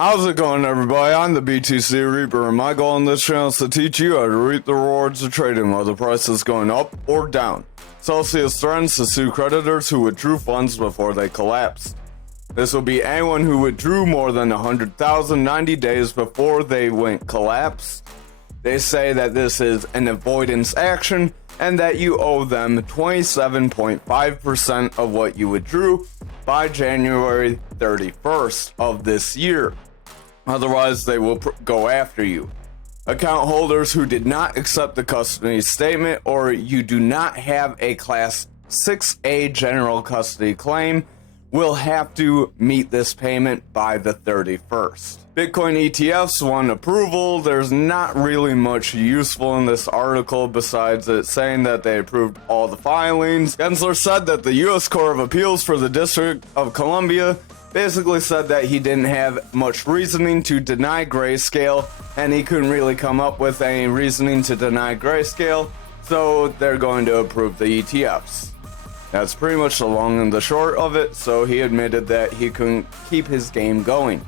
How's it going, everybody? I'm the BTC Reaper, and my goal on this channel is to teach you how to reap the rewards of trading while the price is going up or down. Celsius threatens to sue creditors who withdrew funds before they collapsed. This will be anyone who withdrew more than 100,000 90 days before they went collapse. They say that this is an avoidance action and that you owe them 27.5% of what you withdrew by January 31st of this year. Otherwise, they will go after you. Account holders who did not accept the custody statement, or you do not have a Class 6A general custody claim, will have to meet this payment by the 31st. Bitcoin ETFs won approval. There's not really much useful in this article besides it saying that they approved all the filings. Gensler said that the U.S. Court of Appeals for the District of Columbia basically said that he didn't have much reasoning to deny Grayscale, and he couldn't really come up with any reasoning to deny Grayscale, so they're going to approve the ETFs. That's pretty much the long and the short of it, so he admitted that he couldn't keep his game going.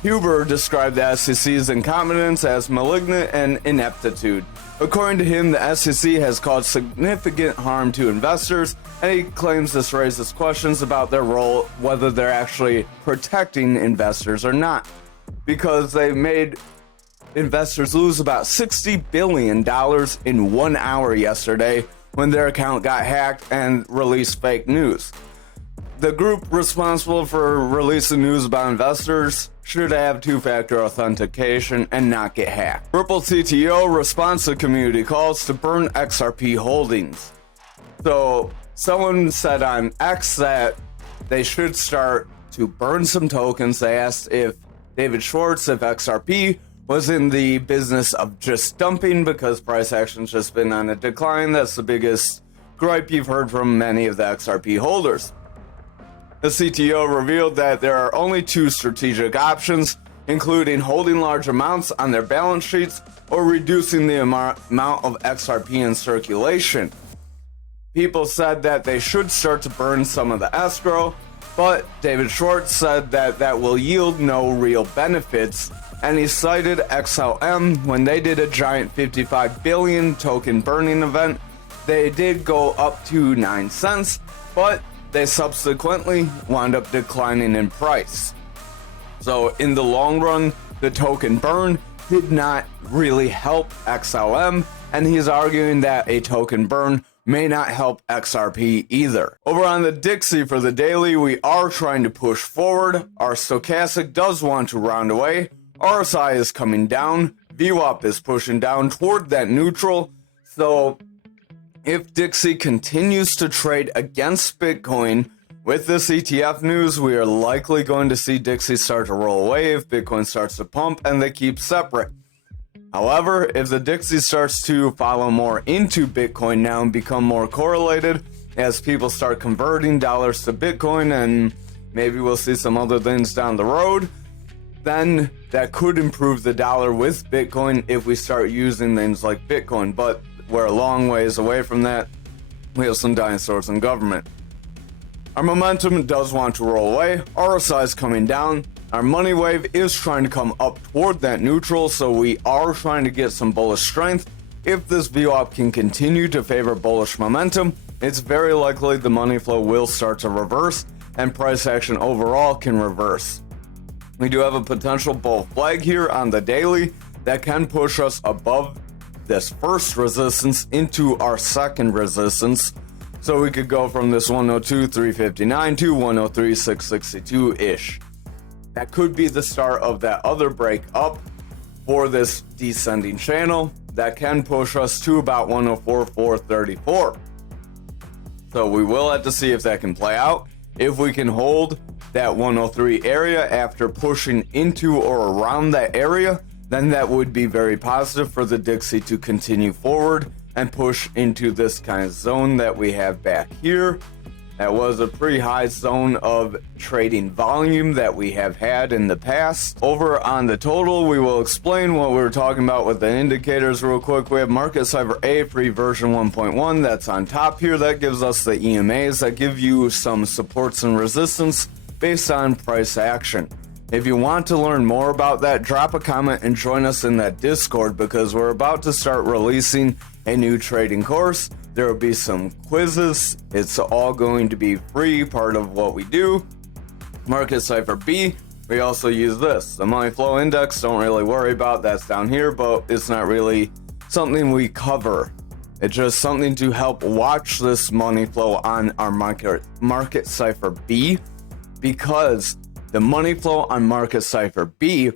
Huber described the SEC's incompetence as malignant and ineptitude. According to him, the SEC has caused significant harm to investors, and he claims this raises questions about their role, whether they're actually protecting investors or not, because they made investors lose about $60 billion in 1 hour yesterday when their account got hacked and released fake news. The group responsible for releasing news about investors should have two-factor authentication and not get hacked. Ripple CTO responds to community calls to burn XRP holdings. So someone said on X that they should start to burn some tokens. They asked if David Schwartz, if XRP was in the business of just dumping because price action's just been on a decline. That's the biggest gripe you've heard from many of the XRP holders. The CTO revealed that there are only two strategic options, including holding large amounts on their balance sheets or reducing the amount of XRP in circulation. People said that they should start to burn some of the escrow, but David Schwartz said that that will yield no real benefits, and he cited XLM when they did a giant 55 billion token burning event. They did go up to 9 cents, but they subsequently wound up declining in price. So in the long run, the token burn did not really help XLM, and he's arguing that a token burn may not help XRP either. Over on the Dixie for the daily, we are trying to push forward. Our stochastic does want to round away. RSI is coming down. VWAP is pushing down toward that neutral. So if Dixie continues to trade against Bitcoin with this ETF news, we are likely going to see Dixie start to roll away if Bitcoin starts to pump and they keep separate. However, if the Dixie starts to follow more into Bitcoin now and become more correlated as people start converting dollars to Bitcoin, and maybe we'll see some other things down the road, then that could improve the dollar with Bitcoin if we start using things like Bitcoin. But we're a long ways away from that. We have some dinosaurs in government. Our momentum does want to roll away. RSI is coming down. Our money wave is trying to come up toward that neutral, so we are trying to get some bullish strength. If this VWAP can continue to favor bullish momentum, it's very likely the money flow will start to reverse and price action overall can reverse. We do have a potential bull flag here on the daily that can push us above this first resistance into our second resistance. So we could go from this 102.359 to 103.662-ish. That could be the start of that other break up for this descending channel that can push us to about 104.434. So we will have to see if that can play out. If we can hold that 103 area after pushing into or around that area, then that would be very positive for the Dixie to continue forward and push into this kind of zone that we have back here. That was a pretty high zone of trading volume that we have had in the past. Over on the total, we will explain what we were talking about with the indicators real quick. We have Market Cyber A free version 1.1 that's on top here. That gives us the EMAs that give you some supports and resistance based on price action. If you want to learn more about that, drop a comment and join us in that Discord, because we're about to start releasing a new trading course. There will be some quizzes. It's all going to be free, part of what we do. Market Cipher B, we also use this. The money flow index, don't really worry about, that's down here, but it's not really something we cover. It's just something to help watch this money flow on our Market Cipher B, because the money flow on Market Cipher B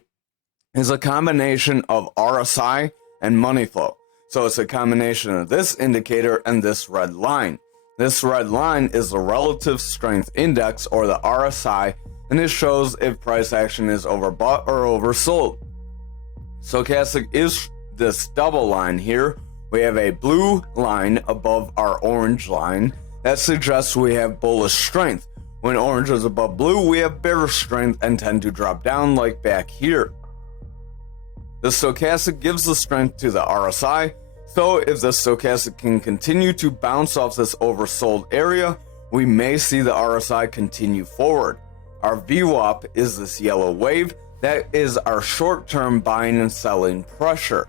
is a combination of RSI and money flow. So it's a combination of this indicator and this red line. This red line is the relative strength index, or the RSI, and it shows if price action is overbought or oversold. Stochastic is this double line here. We have a blue line above our orange line that suggests we have bullish strength. When orange is above blue, we have bearish strength and tend to drop down, like back here. The stochastic gives the strength to the RSI, so if the stochastic can continue to bounce off this oversold area, we may see the RSI continue forward. Our VWAP is this yellow wave. That is our short-term buying and selling pressure.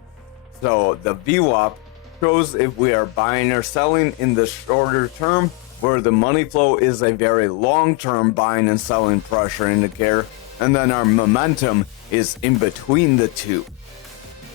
So the VWAP shows if we are buying or selling in the shorter term, where the money flow is a very long-term buying and selling pressure indicator, and then our momentum is in between the two.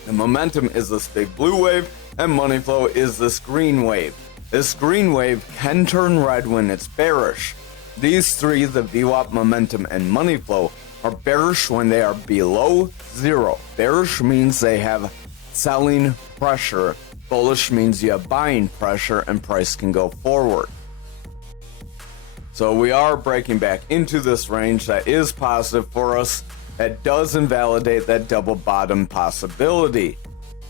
The momentum is this big blue wave, and money flow is this green wave. This green wave can turn red when it's bearish. These three, the VWAP, momentum, and money flow, are bearish when they are below zero. Bearish means they have selling pressure. Bullish means you have buying pressure and price can go forward. So we are breaking back into this range that is positive for us. That does invalidate that double bottom possibility.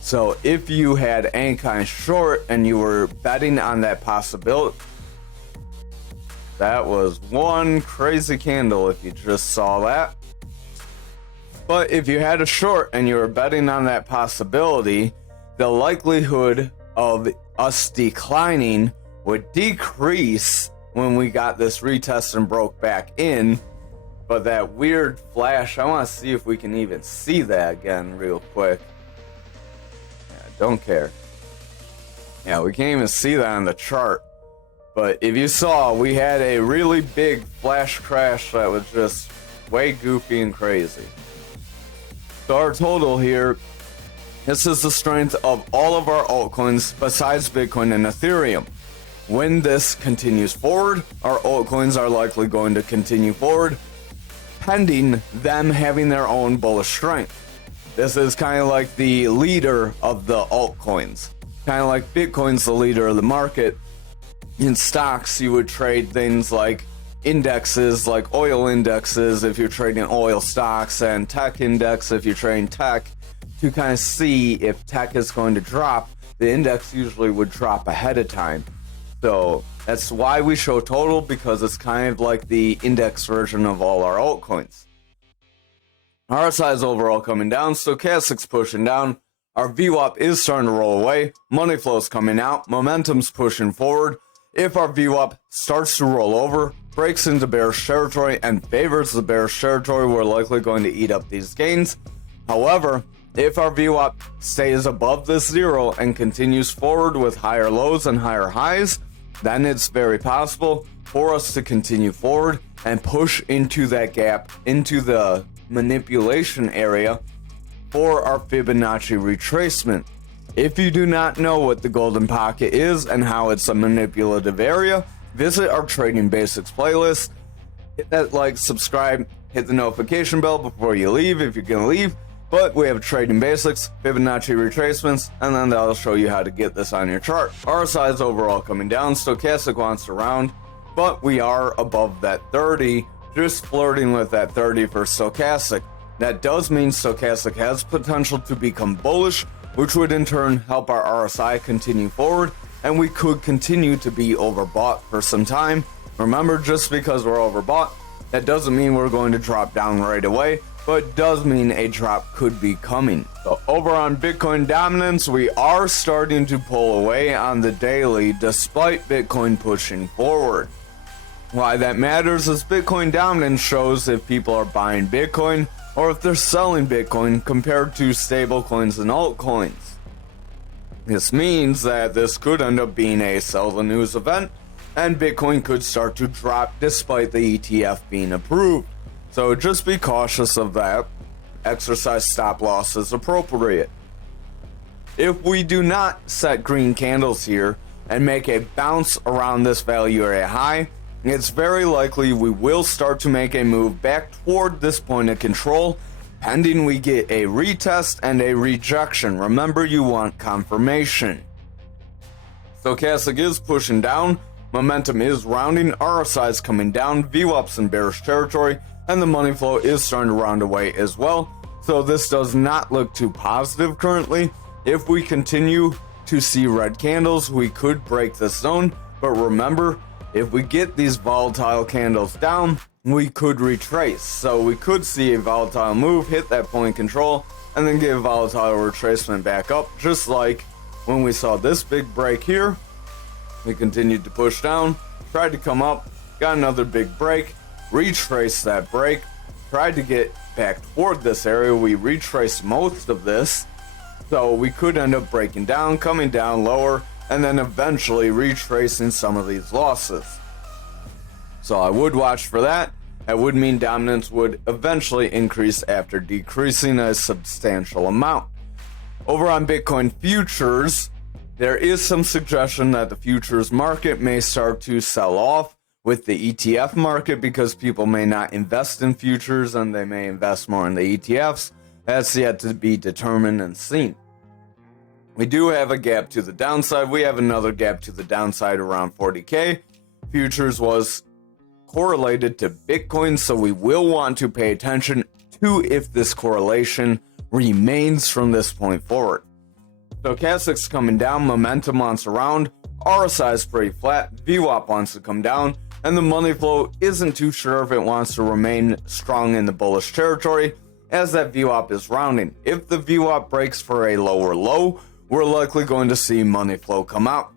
So if you had Ankr short and you were betting on that possibility, that was one crazy candle if you just saw that. But if you had a short and you were betting on that possibility, the likelihood of us declining would decrease when we got this retest and broke back in. But that weird flash, I want to see if we can even see that again real quick. Yeah, don't care. Yeah, we can't even see that on the chart. But if you saw, we had a really big flash crash that was just way goofy and crazy. So our total here, this is the strength of all of our altcoins besides Bitcoin and Ethereum. When this continues forward, our altcoins are likely going to continue forward, pending them having their own bullish strength. This is kind of like the leader of the altcoins. Kind of like Bitcoin's the leader of the market. In stocks, you would trade things like indexes, like oil indexes if you're trading oil stocks, and tech index if you're trading tech, to kind of see if tech is going to drop. The index usually would drop ahead of time. So that's why we show total, because it's kind of like the index version of all our altcoins. RSI is overall coming down, stochastic's pushing down, our VWAP is starting to roll away, money flow's coming out, momentum's pushing forward. If our VWAP starts to roll over, breaks into bearish territory, and favors the bearish territory, we're likely going to eat up these gains. However, if our VWAP stays above this zero and continues forward with higher lows and higher highs, then it's very possible for us to continue forward and push into that gap, into the manipulation area for our Fibonacci retracement. If you do not know what the golden pocket is and how it's a manipulative area, visit our Trading Basics playlist. Hit that like, subscribe, hit the notification bell before you leave if you're going to leave. But we have Trading Basics, Fibonacci retracements, and then that'll show you how to get this on your chart. RSI is overall coming down, stochastic wants to round, but we are above that 30, just flirting with that 30 for stochastic. That does mean stochastic has potential to become bullish, which would in turn help our RSI continue forward, and we could continue to be overbought for some time. Remember, just because we're overbought, that doesn't mean we're going to drop down right away, but does mean a drop could be coming. So over on Bitcoin dominance, we are starting to pull away on the daily despite Bitcoin pushing forward. Why that matters is Bitcoin dominance shows if people are buying Bitcoin or if they're selling Bitcoin compared to stablecoins and altcoins. This means that this could end up being a sell the news event, and Bitcoin could start to drop despite the ETF being approved. So just be cautious of that. Exercise stop loss as appropriate. If we do not set green candles here and make a bounce around this value area high, it's very likely we will start to make a move back toward this point of control, pending we get a retest and a rejection. Remember, you want confirmation. Stochastic is pushing down, momentum is rounding, RSI is coming down, VWAP's in bearish territory, and the money flow is starting to round away as well. So this does not look too positive currently. If we continue to see red candles, we could break this zone, but remember, if we get these volatile candles down, we could retrace. So we could see a volatile move, hit that point control, and then get a volatile retracement back up, just like when we saw this big break here. We continued to push down, tried to come up, got another big break, retraced that break, tried to get back toward this area. We retraced most of this, so we could end up breaking down, coming down lower, and then eventually retracing some of these losses. So I would watch for that. That would mean dominance would eventually increase after decreasing a substantial amount. Over on Bitcoin futures, there is some suggestion that the futures market may start to sell off with the ETF market because people may not invest in futures and they may invest more in the ETFs. That's yet to be determined and seen. We do have a gap to the downside. We have another gap to the downside around 40K. Futures was correlated to Bitcoin, so we will want to pay attention to if this correlation remains from this point forward. Stochastic's coming down, momentum wants around, RSI is pretty flat, VWAP wants to come down, and the money flow isn't too sure if it wants to remain strong in the bullish territory as that VWAP is rounding. If the VWAP breaks for a lower low, we're likely going to see money flow come out.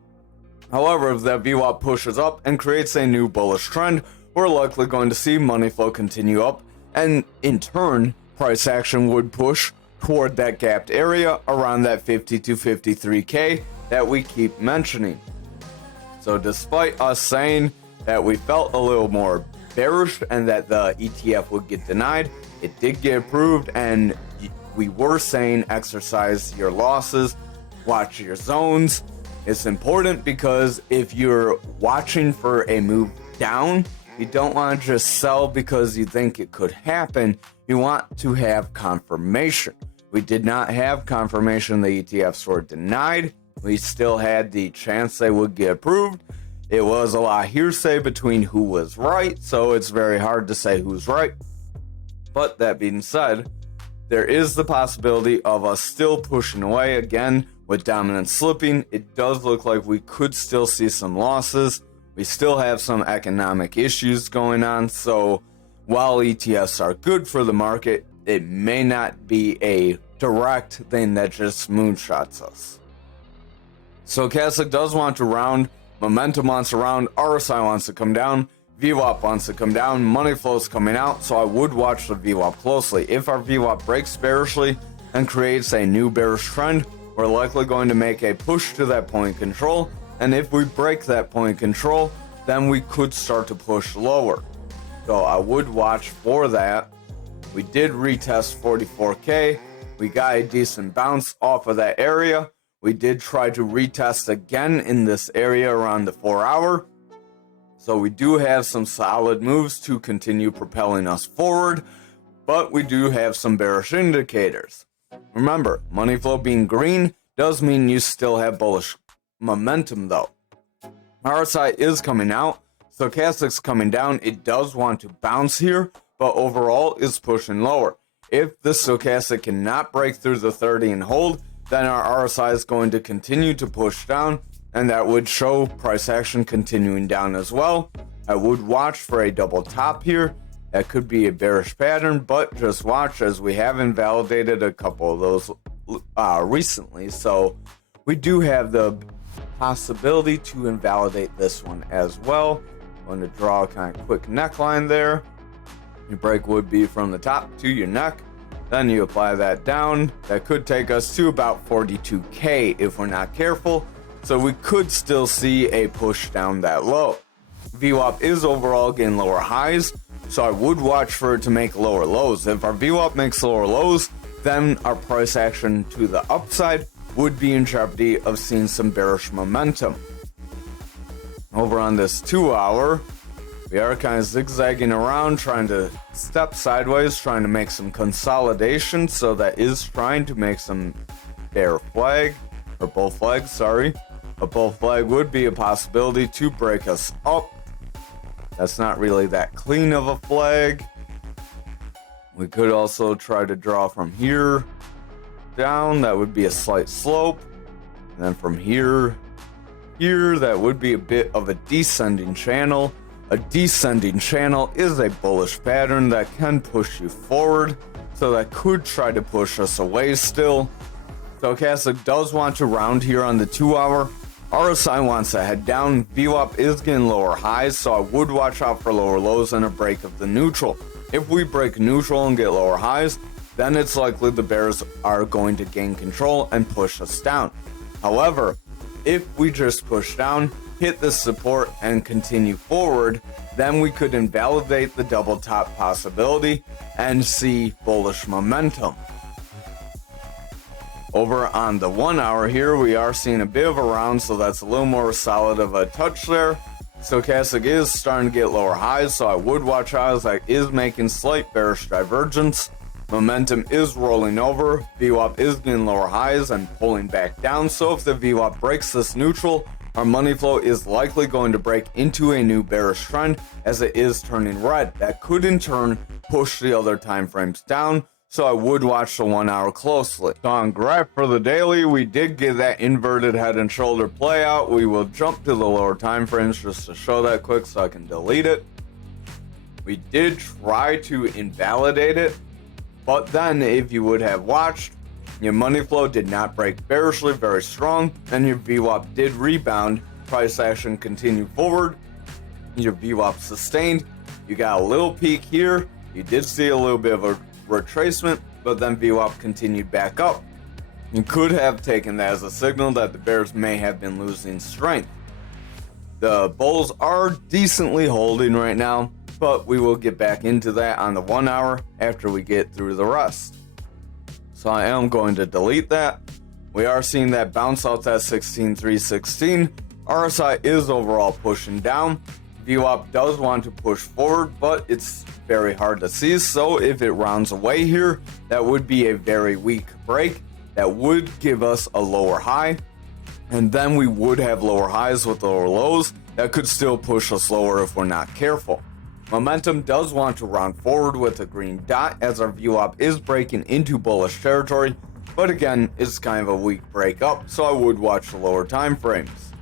However, if that VWAP pushes up and creates a new bullish trend, we're likely going to see money flow continue up, and in turn, price action would push toward that gapped area around that 50 to 53K that we keep mentioning. So despite us saying that we felt a little more bearish and that the ETF would get denied, it did get approved, and we were saying exercise your losses, watch your zones. It's important because if you're watching for a move down, you don't want to just sell because you think it could happen. You want to have confirmation. We did not have confirmation the ETFs were denied. We still had the chance they would get approved. It was a lot of hearsay between who was right, so it's very hard to say who's right. But that being said, there is the possibility of us still pushing away again with dominance slipping. It does look like we could still see some losses. We still have some economic issues going on, so while ETFs are good for the market, it may not be a direct thing that just moonshots us. Stochastic does want to round, momentum wants to round, RSI wants to come down, VWAP wants to come down, money flow's coming out, so I would watch the VWAP closely. If our VWAP breaks bearishly and creates a new bearish trend, we're likely going to make a push to that point control, and if we break that point control, then we could start to push lower. So I would watch for that. We did retest 44K. We got a decent bounce off of that area. We did try to retest again in this area around the 4 hour. So we do have some solid moves to continue propelling us forward, but we do have some bearish indicators. Remember, money flow being green does mean you still have bullish momentum though. RSI is coming out, Stochastic's coming down. It does want to bounce here, but overall is pushing lower. If the Stochastic cannot break through the 30 and hold, then our RSI is going to continue to push down, and that would show price action continuing down as well. I would watch for a double top here. That could be a bearish pattern, but just watch, as we have invalidated a couple of those recently. So we do have the possibility to invalidate this one as well. Going to draw a kind of quick neckline there. Your break would be from the top to your neck. Then you apply that down. That could take us to about 42K if we're not careful. So we could still see a push down that low. VWAP is overall getting lower highs, so I would watch for it to make lower lows. If our VWAP makes lower lows, then our price action to the upside would be in jeopardy of seeing some bearish momentum. Over on this 2 hour, we are kind of zigzagging around, trying to step sideways, trying to make some consolidation. So that is trying to make some bear flag, or bull flag, sorry. A bull flag would be a possibility to break us up. That's not really that clean of a flag. We could also try to draw from here down. That would be a slight slope. And then from here, that would be a bit of a descending channel. A descending channel is a bullish pattern that can push you forward. So that could try to push us away still. Stochastic does want to round here on the 2 hour. RSI wants to head down. VWAP is getting lower highs, so I would watch out for lower lows and a break of the neutral. If we break neutral and get lower highs, then it's likely the bears are going to gain control and push us down. However, if we just push down, hit the support and continue forward, then we could invalidate the double top possibility and see bullish momentum. Over on the 1 hour here, we are seeing a bit of a round, so that's a little more solid of a touch there. Stochastic is starting to get lower highs, so I would watch out as that is making slight bearish divergence. Momentum is rolling over. VWAP is getting lower highs and pulling back down, so if the VWAP breaks this neutral, our money flow is likely going to break into a new bearish trend as it is turning red. That could in turn push the other time frames down. So I would watch the 1 hour closely. So on graph for the daily, we did get that inverted head and shoulder play out. We will jump to the lower time frames just to show that quick so I can delete it. We did try to invalidate it, but then if you would have watched, your money flow did not break bearishly very strong, and your VWAP did rebound. Price action continued forward. Your VWAP sustained. You got a little peak here. You did see a little bit of a retracement, but then VWAP continued back up. You could have taken that as a signal that the bears may have been losing strength. The bulls are decently holding right now, but we will get back into that on the 1 hour after we get through the rest. So I am going to delete that. We are seeing that bounce out that 16,316. RSI is overall pushing down. VWAP does want to push forward, but it's very hard to see. So if it rounds away here, that would be a very weak break. That would give us a lower high. And then we would have lower highs with lower lows. That could still push us lower if we're not careful. Momentum does want to round forward with a green dot as our VWAP is breaking into bullish territory. But again, it's kind of a weak break up, so I would watch the lower time frames.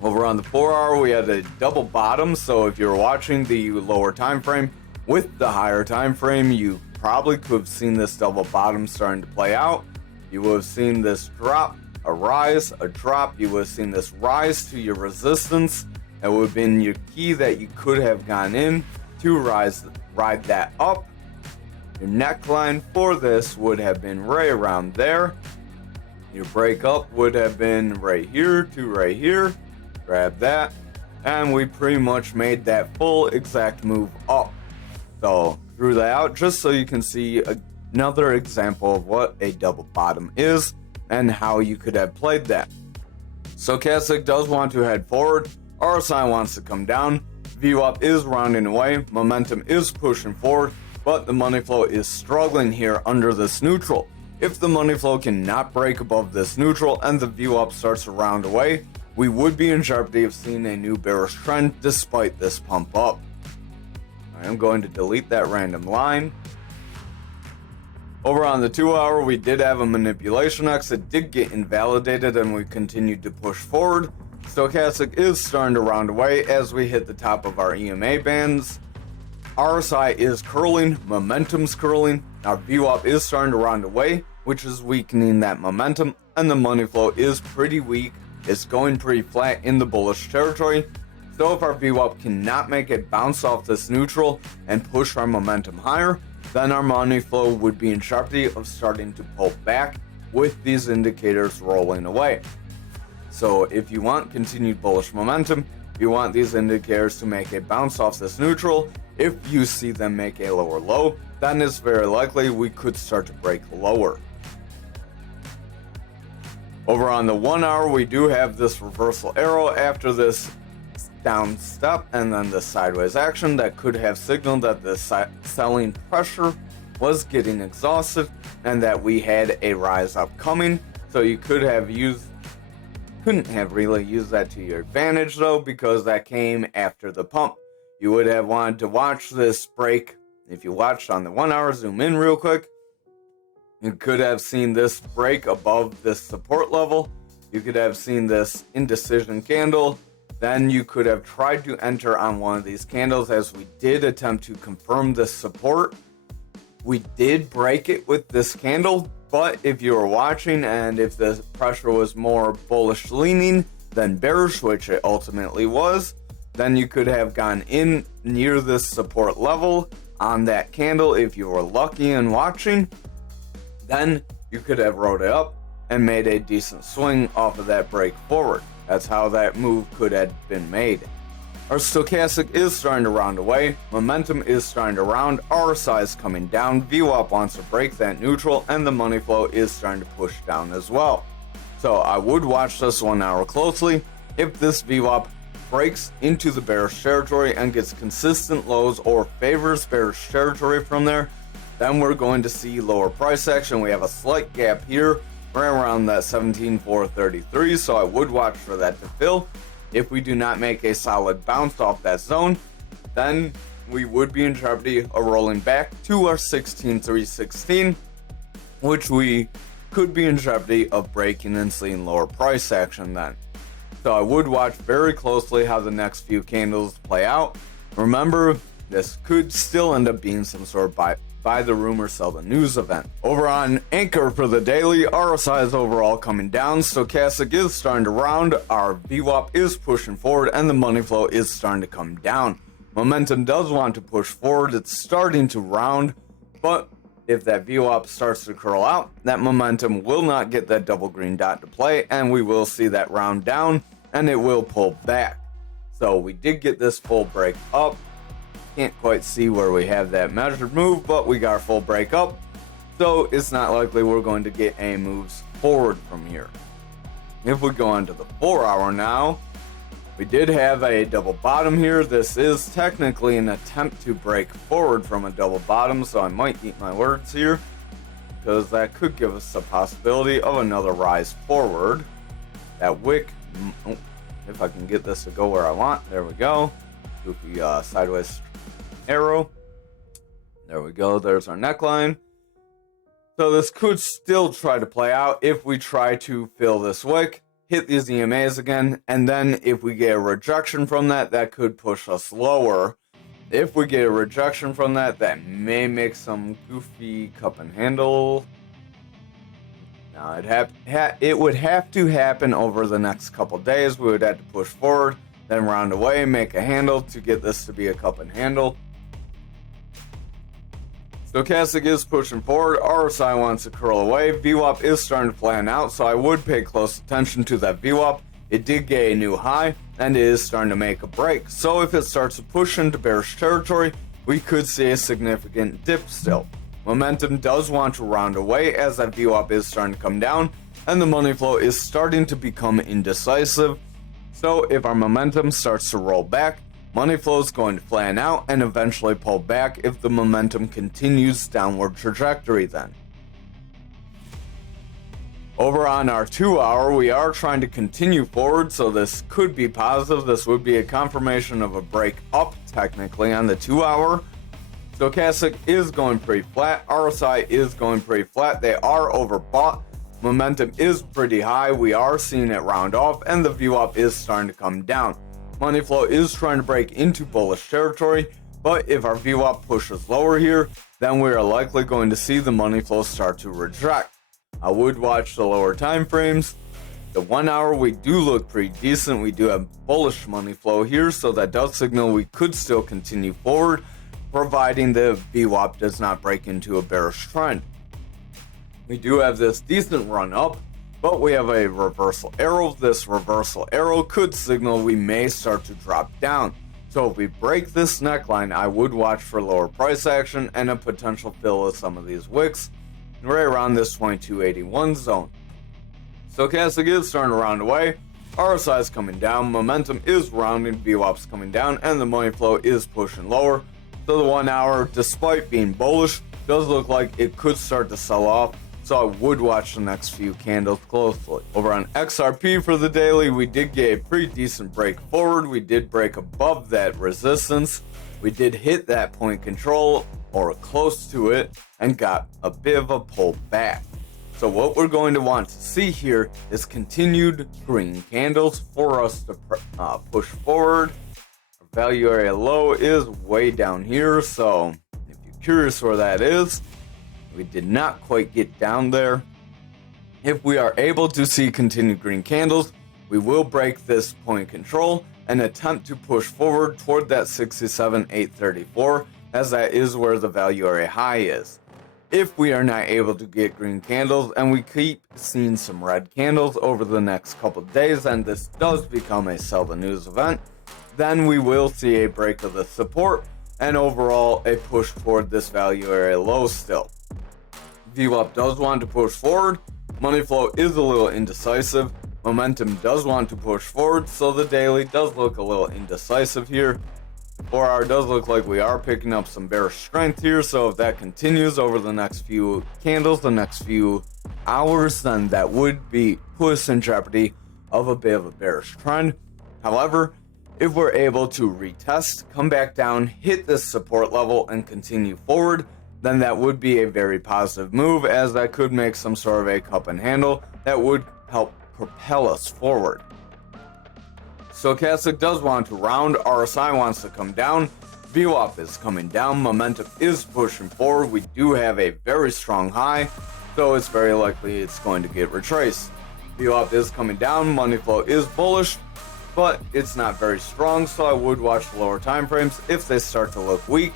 Over on the 4 hour, we had a double bottom, so if you're watching the lower time frame with the higher time frame, you probably could have seen this double bottom starting to play out. You would have seen this drop, a rise, a drop. You would have seen this rise to your resistance. That would have been your key that you could have gone in to ride that up. Your neckline for this would have been right around there. Your break up would have been right here to right here. Grab that, and we pretty much made that full exact move up. So drew that out just so you can see another example of what a double bottom is and how you could have played that. Stochastic does want to head forward. RSI wants to come down. VWAP is rounding away. Momentum is pushing forward, but the money flow is struggling here under this neutral. If the money flow cannot break above this neutral and the VWAP starts to round away, we would be in jeopardy of seeing a new bearish trend despite this pump up. I am going to delete that random line. Over on the 2 hour, we did have a manipulation X. It did get invalidated and we continued to push forward. Stochastic is starting to round away as we hit the top of our EMA bands. RSI is curling, momentum's curling. Our VWAP is starting to round away, which is weakening that momentum, and the money flow is pretty weak. It's going pretty flat in the bullish territory. So if our VWAP cannot make it bounce off this neutral and push our momentum higher, then our money flow would be in jeopardy of starting to pull back with these indicators rolling away. So if you want continued bullish momentum, you want these indicators to make a bounce off this neutral. If you see them make a lower low, then it's very likely we could start to break lower. Over on the 1 hour, we do have this reversal arrow after this down step and then the sideways action that could have signaled that the selling pressure was getting exhausted and that we had a rise up coming. So you couldn't have really used that to your advantage though, because that came after the pump. You would have wanted to watch this break. If you watched on the 1 hour, zoom in real quick, you could have seen this break above this support level. You could have seen this indecision candle. Then you could have tried to enter on one of these candles, as we did attempt to confirm this support. We did break it with this candle, but if you were watching and if the pressure was more bullish leaning than bearish, which it ultimately was, then you could have gone in near this support level on that candle. If you were lucky and watching, then you could have rode it up and made a decent swing off of that break forward. That's how that move could have been made. Our stochastic is starting to round away. Momentum is starting to round. RSI is coming down. VWAP wants to break that neutral, and the money flow is starting to push down as well. So I would watch this 1 hour closely. If this VWAP breaks into the bearish territory and gets consistent lows or favors bearish territory from there, then we're going to see lower price action. We have a slight gap here right around that 17,433, so I would watch for that to fill. If we do not make a solid bounce off that zone, then we would be in jeopardy of rolling back to our 16,316, which we could be in jeopardy of breaking and seeing lower price action then. So I would watch very closely how the next few candles play out. Remember, this could still end up being some sort of buy the rumor, sell the news event. Over on Ankr for the daily, RSI is overall coming down. Stochastic is starting to round. Our VWAP is pushing forward, and the money flow is starting to come down. Momentum does want to push forward. It's starting to round, but if that VWAP starts to curl out, that momentum will not get that double green dot to play, and we will see that round down, and it will pull back. So we did get this full break up. Can't quite see where we have that measured move, but we got our full break up, so it's not likely we're going to get any moves forward from here. If we go on to the 4 hour now, we did have a double bottom here. This is technically an attempt to break forward from a double bottom, so I might eat my words here, because that could give us the possibility of another rise forward. That wick, if I can get this to go where I want, there we go. Goofy sideways arrow. There we go, there's our neckline. So this could still try to play out if we try to fill this wick, hit these EMAs again, and then if we get a rejection from that, that could push us lower. If we get a rejection from that, that may make some goofy cup and handle. Now it would have to happen over the next couple days. We would have to push forward, then round away, make a handle to get this to be a cup and handle. Stochastic is pushing forward. RSI wants to curl away. VWAP is starting to plan out, so I would pay close attention to that VWAP. It did get a new high, and it is starting to make a break. So if it starts to push into bearish territory, we could see a significant dip still. Momentum does want to round away as that VWAP is starting to come down, and the money flow is starting to become indecisive. So if our momentum starts to roll back, money flow is going to flatten out and eventually pull back if the momentum continues downward trajectory then. Over on our 2 hour, we are trying to continue forward, so this could be positive. This would be a confirmation of a break up technically on the 2 hour. Stochastic is going pretty flat. RSI is going pretty flat. They are overbought. Momentum is pretty high. We are seeing it round off, and the VWAP is starting to come down. Money flow is trying to break into bullish territory, but if our VWAP pushes lower here, then we are likely going to see the money flow start to reject. I would watch the lower time frames. The 1 hour, we do look pretty decent. We do have bullish money flow here, so that does signal we could still continue forward, providing the VWAP does not break into a bearish trend. We do have this decent run up, but we have a reversal arrow. This reversal arrow could signal we may start to drop down. So if we break this neckline, I would watch for lower price action and a potential fill of some of these wicks right around this 2281 zone. Stochastic is starting to round away, RSI is coming down, momentum is rounding, VWAP's coming down, and the money flow is pushing lower. So the 1 hour, despite being bullish, does look like it could start to sell off, so I would watch the next few candles closely. Over on XRP for the daily, we did get a pretty decent break forward. We did break above that resistance. We did hit that point control, or close to it, and got a bit of a pull back. So what we're going to want to see here is continued green candles for us to push forward. Our value area low is way down here, so if you're curious where that is, we did not quite get down there. If we are able to see continued green candles, we will break this point control and attempt to push forward toward that 67,834, as that is where the value area high is. If we are not able to get green candles and we keep seeing some red candles over the next couple of days, and this does become a sell the news event, then we will see a break of the support and overall a push toward this value area low still. VWAP does want to push forward, money flow is a little indecisive, momentum does want to push forward, so the daily does look a little indecisive here. 4 hour does look like we are picking up some bearish strength here, so if that continues over the next few candles, the next few hours, then that would put us in jeopardy of a bit of a bearish trend. However, if we're able to retest, come back down, hit this support level, and continue forward, then that would be a very positive move, as that could make some sort of a cup and handle that would help propel us forward. Stochastic does want to round, RSI wants to come down, VWAP is coming down, momentum is pushing forward. We do have a very strong high, so it's very likely it's going to get retraced. VWAP is coming down, money flow is bullish, but it's not very strong, so I would watch the lower time frames. If they start to look weak,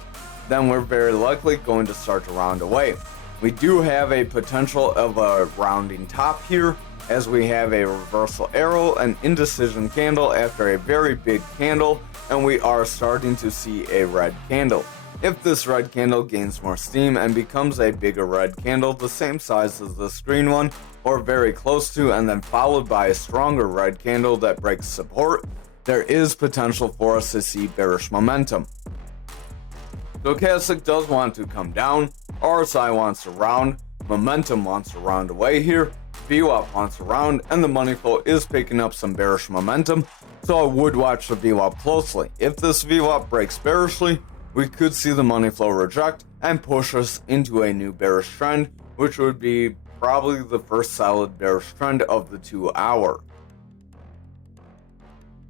then we're very likely going to start to round away. We do have a potential of a rounding top here, as we have a reversal arrow, an indecision candle after a very big candle, and we are starting to see a red candle. If this red candle gains more steam and becomes a bigger red candle the same size as this green one, or very close to, and then followed by a stronger red candle that breaks support, there is potential for us to see bearish momentum. Stochastic does want to come down, RSI wants to round, momentum wants to round away here, VWAP wants to round, and the money flow is picking up some bearish momentum, so I would watch the VWAP closely. If this VWAP breaks bearishly, we could see the money flow reject and push us into a new bearish trend, which would be probably the first solid bearish trend of the 2 hour.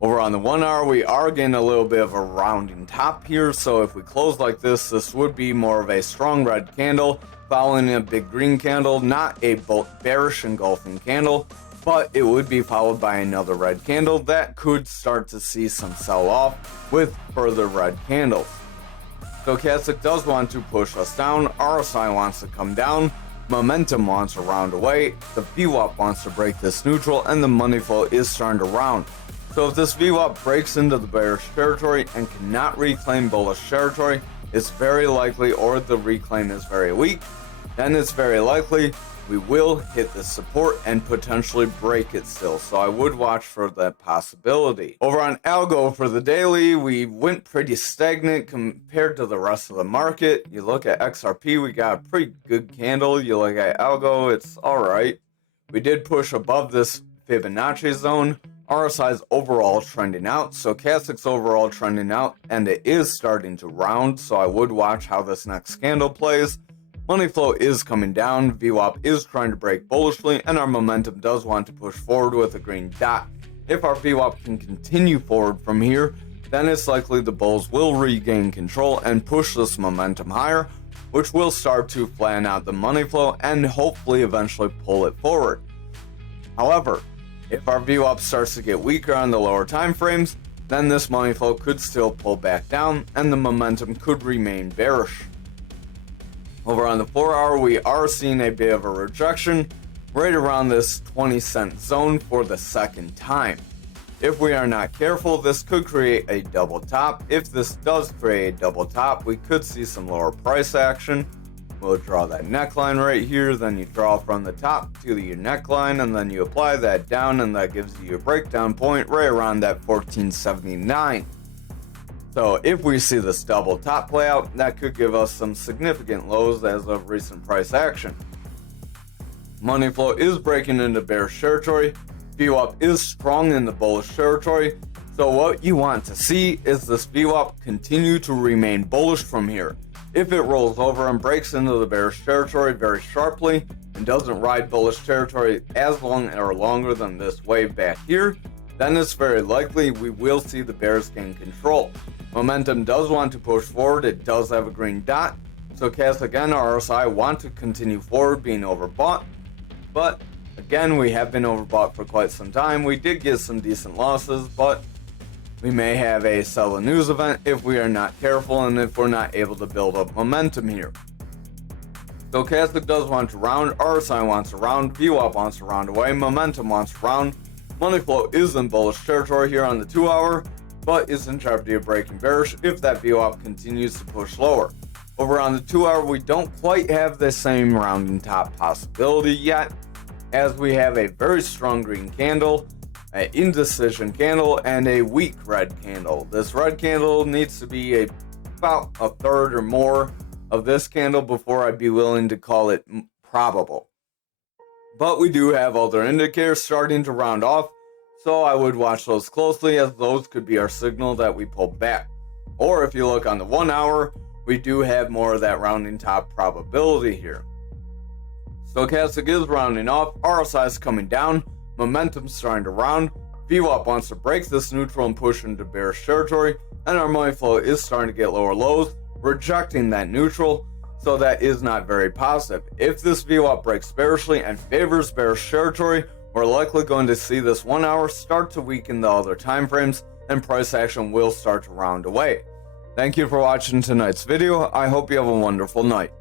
Over on the 1 hour, we are getting a little bit of a rounding top here, so if we close like this would be more of a strong red candle, following a big green candle, not a bearish engulfing candle, but it would be followed by another red candle that could start to see some sell off with further red candles. Stochastic does want to push us down, RSI wants to come down, momentum wants to round away, the VWAP wants to break this neutral, and the money flow is starting to round. So if this VWAP breaks into the bearish territory and cannot reclaim bullish territory, it's very likely, or the reclaim is very weak, then it's very likely we will hit the support and potentially break it still. So I would watch for that possibility. Over on ALGO for the daily, we went pretty stagnant compared to the rest of the market. You look at XRP, we got a pretty good candle. You look at ALGO, it's all right. We did push above this Fibonacci zone. RSI's overall trending out, Stochastic's overall trending out, and it is starting to round, so I would watch how this next candle plays. Money flow is coming down, VWAP is trying to break bullishly, and our momentum does want to push forward with a green dot. If our VWAP can continue forward from here, then it's likely the bulls will regain control and push this momentum higher, which will start to flatten out the money flow and hopefully eventually pull it forward. However, If our VWAP starts to get weaker on the lower time frames, then this money flow could still pull back down and the momentum could remain bearish. Over on the 4-hour, we are seeing a bit of a rejection right around this 20-cent zone for the second time. If we are not careful, this could create a double top. If this does create a double top, we could see some lower price action. We'll draw that neckline right here, then you draw from the top to your neckline, and then you apply that down, and that gives you a breakdown point right around that 1479. So if we see this double top play out, that could give us some significant lows as of recent price action. Money flow is breaking into bearish territory. VWAP is strong in the bullish territory. So what you want to see is this VWAP continue to remain bullish from here. If it rolls over and breaks into the bearish territory very sharply and doesn't ride bullish territory as long or longer than this wave back here, then it's very likely we will see the bears gain control. Momentum does want to push forward. It does have a green dot. So cast again, RSI want to continue forward, being overbought. But again, we have been overbought for quite some time. We did get some decent losses, but we may have a sell and news event if we are not careful and if we're not able to build up momentum here. Stochastic does want to round, RSI wants to round, VWAP wants to round away, momentum wants to round. Money flow is in bullish territory here on the 2-hour, but is in jeopardy of breaking bearish if that VWAP continues to push lower. Over on the 2-hour, we don't quite have the same rounding top possibility yet, as we have a very strong green candle, an indecision candle, and a weak red candle. This red candle needs to be about a third or more of this candle before I'd be willing to call it probable. But we do have other indicators starting to round off, so I would watch those closely, as those could be our signal that we pull back. Or if you look on the 1-hour, we do have more of that rounding top probability here. Stochastic is rounding off, RSI is coming down, momentum's starting to round, VWAP wants to break this neutral and push into bearish territory, and our money flow is starting to get lower lows, rejecting that neutral, so that is not very positive. If this VWAP breaks bearishly and favors bearish territory, we're likely going to see this 1-hour start to weaken the other time frames, and price action will start to round away. Thank you for watching tonight's video. I hope you have a wonderful night.